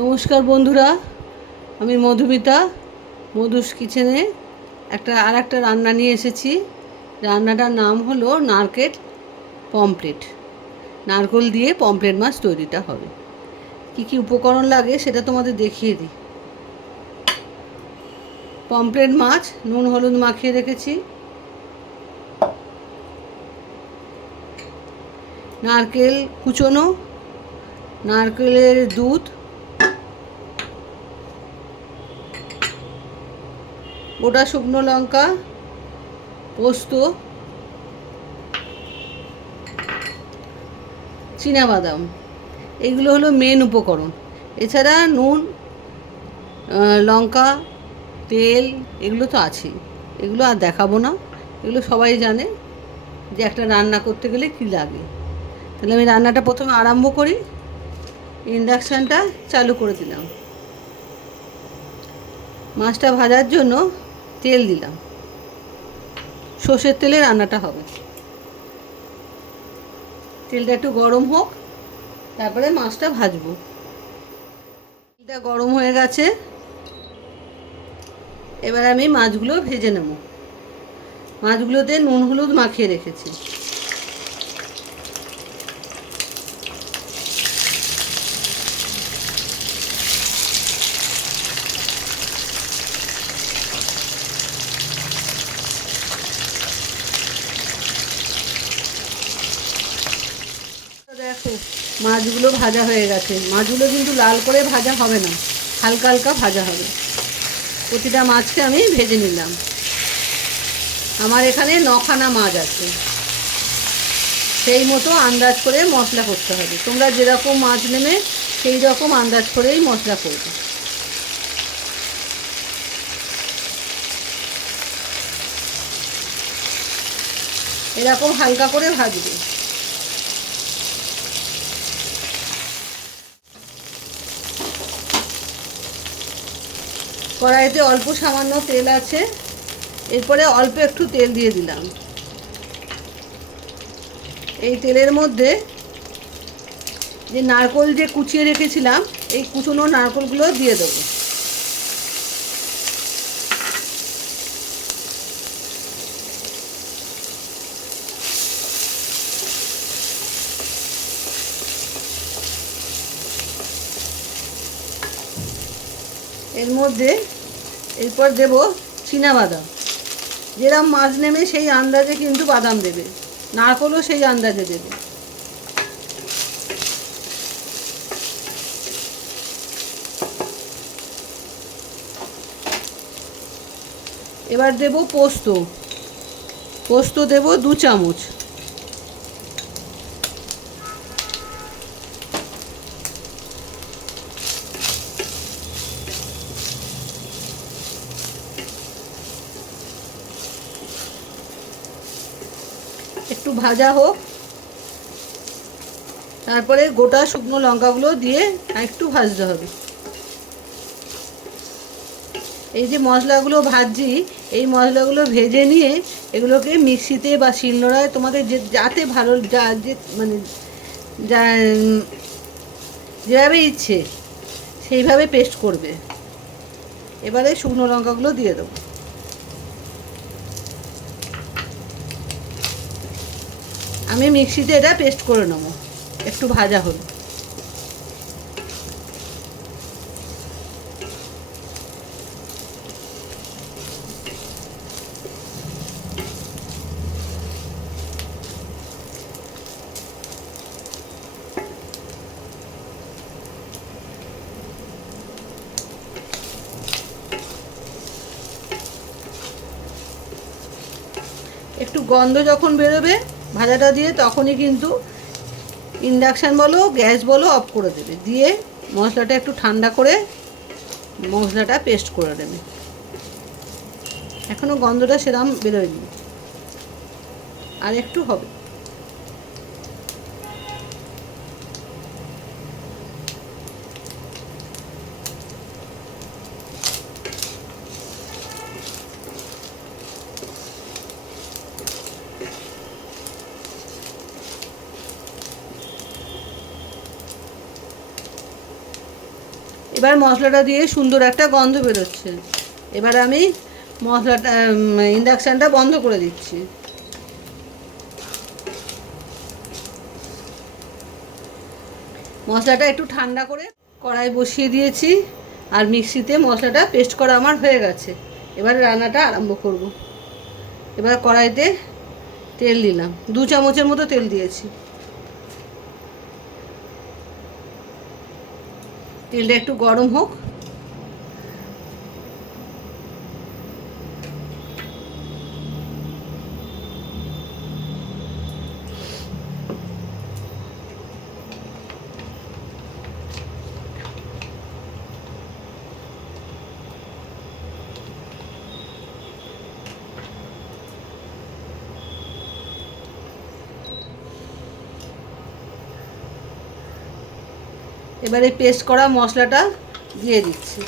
নমস্কার বন্ধুরা, আমি মধুমিতা। মধুস কিচেনে আর একটা রান্না নিয়ে এসেছি। রান্নাটার নাম হলো নারকেল পমফ্রেট। নারকেল দিয়ে পমফ্রেট মাছ তৈরিটা হবে। কি কি উপকরণ লাগে সেটা তোমাদের দেখিয়ে দিই। পমফ্রেট মাছ নুন হলুদ মাখিয়ে রেখেছি। নারকেল কুচোনো, নারকেলের দুধ, গোটা শুকনো লঙ্কা, পোস্ত, চীনাবাদাম, এগুলো হলো মেন উপকরণ। এছাড়া নুন, লঙ্কা, তেল, এগুলো তো আছেই। এগুলো আর দেখাবো না, এগুলো সবাই জানে যে একটা রান্না করতে গেলে কী লাগে। তাহলে আমি রান্নাটা প্রথমে আরম্ভ করি। ইন্ডাকশানটা চালু করে দিলাম। মাছটা ভাজার জন্য তেল দিলাম। সর্ষের তেলে রান্নাটা হবে। তেলটা একটু গরম হোক, তারপরে মাছটা ভাজবো। তেলটা গরম হয়ে গেছে, এবার আমি মাছগুলো ভেজে নেব। মাছগুলোতে নুন হলুদ মাখিয়ে রেখেছি। দেখো, মাছগুলো ভাজা হয়ে গেছে। মাছগুলো কিন্তু লাল করে ভাজা হবে না, হালকা হালকা ভাজা হবে। প্রতিটা মাছকে আমি ভেজে নিলাম। আমার এখানে 9খানা মাছ আছে, সেই মতো আন্দাজ করে মশলা করতে হবে। তোমরা যেরকম মাছ নেবে সেই রকম আন্দাজ করেই মশলা করবে। এরকম হালকা করে ভাজবে। কড়াইতে অল্প সামান্য তেল আছে, এরপরে অল্প একটু তেল দিয়ে দিলাম। এই তেলের মধ্যে যে নারকেল যে কুচিয়ে রেখেছিলাম, এই কুচনো নারকেলগুলো দিয়ে দেবো। এর মধ্যে এরপর দেব চীনাবাদাম। যেরকম মাছ নেবে সেই আন্দাজে কিন্তু বাদাম দেবে, নারকেলও সেই আন্দাজে দেবে। এবার দেব পোস্ত। পোস্ত দেব 2 চামচ। একটু ভাজা হোক, তারপরে গোটা শুকনো লঙ্কাগুলো দিয়ে একটু ভাজতে হবে। এই যে মশলাগুলো ভাজছি, এই মশলাগুলো ভেজে নিয়ে এগুলোকে মিক্সিতে বা শিলনোড়ায় তোমাদের যাতে ভালো মানে যা যেভাবে ইচ্ছে সেইভাবে পেস্ট করবে। এবারে শুকনো লঙ্কাগুলো দিয়ে দেবো। আমি মিক্সিতে এটা পেস্ট করে নেবো, একটু ভাজা হলো। একটু গন্ধ যখন বেরোবে ভাজাটা দিয়ে, তখনই কিন্তু ইন্ডাকশান বলো গ্যাস বলো অফ করে দেবে। দিয়ে মশলাটা একটু ঠান্ডা করে মশলাটা পেস্ট করে দেবে। এখনও গন্ধটা সেরকম বেরোয়নি, আর একটু হবে। এবার মশলাটা দিয়ে সুন্দর একটা গন্ধ বেরোচ্ছে। এবার আমি মশলাটা ইন্ডাকশানটা বন্ধ করে দিচ্ছি। মশলাটা একটু ঠান্ডা করে কড়াই বসিয়ে দিয়েছি, আর মিক্সিতে মশলাটা পেস্ট করা আমার হয়ে গেছে। এবারে রান্নাটা আরম্ভ করব। এবার কড়াইতে তেল দিলাম, 2 চামচের মতো তেল দিয়েছি। তেলটা একটু গরম হোক। এবারে পেস্ট করা মশলাটা দিয়ে দিচ্ছি।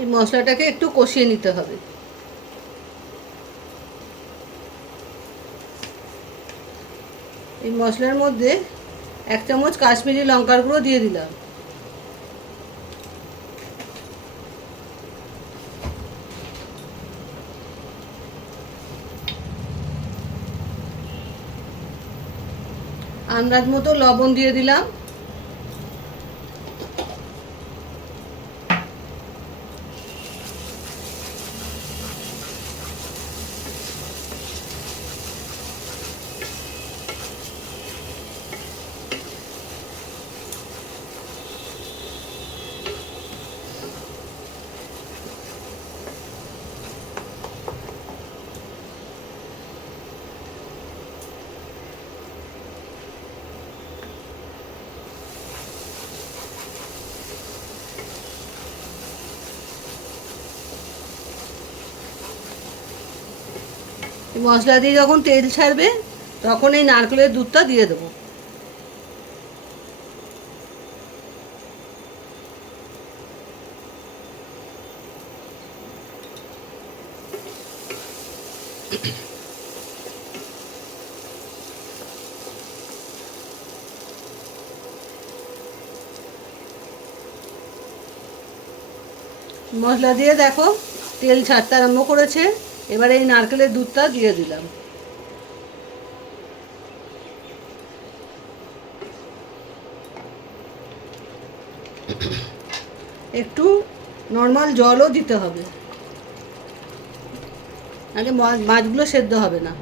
এই মশলাটাকে একটু কষিয়ে নিতে হবে। এই মশলার মধ্যে 1 চামচ কাশ্মীরি লঙ্কার গুঁড়ো দিয়ে দিলাম। আন্দাজ মতো লবণ দিয়ে দিলাম। মশলা দিয়ে যখন তেল ছাড়বে তখন এই নারকেলের দুধটা দিয়ে দেবো। মশলা দিয়ে দেখো তেল ছাড়তে আরম্ভ করেছে। এবারে এই নারকেলের দুধটা দিয়ে দিলাম। একটু নর্মাল জলও দিতে হবে, নাহলে মাছগুলো সেদ্ধ হবে না।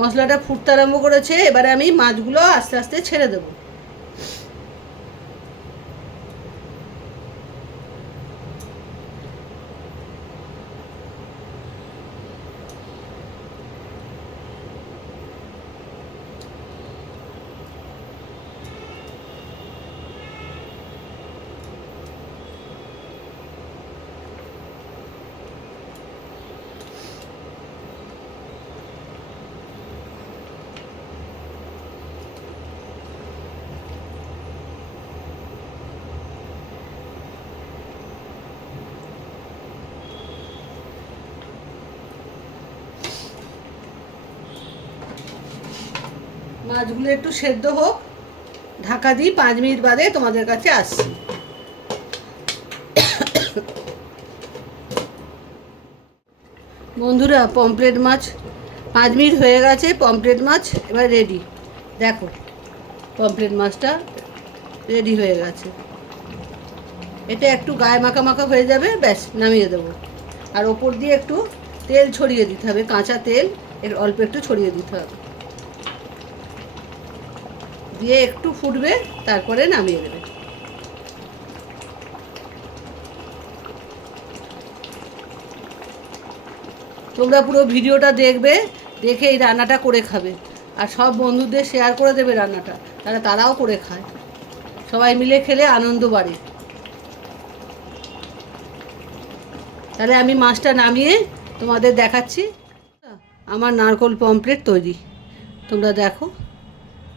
মশলাটা ফুটতে আরম্ভ করেছে। এবারে আমি মাছগুলো আস্তে আস্তে ছেড়ে দেবো। মাছগুলো একটু সেদ্ধ হোক, ঢাকা দিই। 5 মিনিট বাদে তোমাদের কাছে আসছি। বন্ধুরা, পমফ্রেট মাছ 5 মিনিট হয়ে গেছে। পমফ্রেট মাছ এবার রেডি। দেখো পমফ্রেট মাছটা রেডি হয়ে গেছে। এটা একটু গায়ে মাখা মাখা হয়ে যাবে, ব্যাস নামিয়ে দেবো। আর ওপর দিয়ে একটু তেল ছড়িয়ে দিতে হবে, কাঁচা তেল অল্প একটু ছড়িয়ে দিতে হবে, দিয়ে একটু ফুটবে, তারপরে নামিয়ে দেবে। তোমরা পুরো ভিডিওটা দেখবে, দেখে এই রান্নাটা করে খাবে, আর সব বন্ধুদের শেয়ার করে দেবে রান্নাটা, তারাও করে খায়। সবাই মিলে খেলে আনন্দ বাড়ে। তাহলে আমি মাছটা নামিয়ে তোমাদের দেখাচ্ছি। আমার নারকোল পমফ্রেট তৈরি, তোমরা দেখো,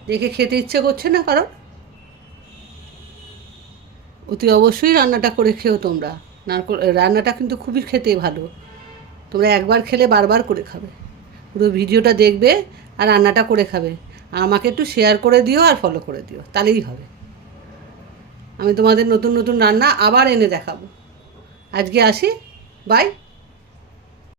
দেখে খেতে ইচ্ছে করছে না কারণ? অতি অবশ্যই রান্নাটা করে খেও তোমরা। রান্নাটা কিন্তু খুবই খেতে ভালো, তোমরা একবার খেলে বারবার করে খাবে। পুরো ভিডিওটা দেখবে আর রান্নাটা করে খাবে, আর আমাকে একটু শেয়ার করে দিও আর ফলো করে দিও, তাহলেই হবে। আমি তোমাদের নতুন নতুন রান্না আবার এনে দেখাবো। আজকে আসি, বাই।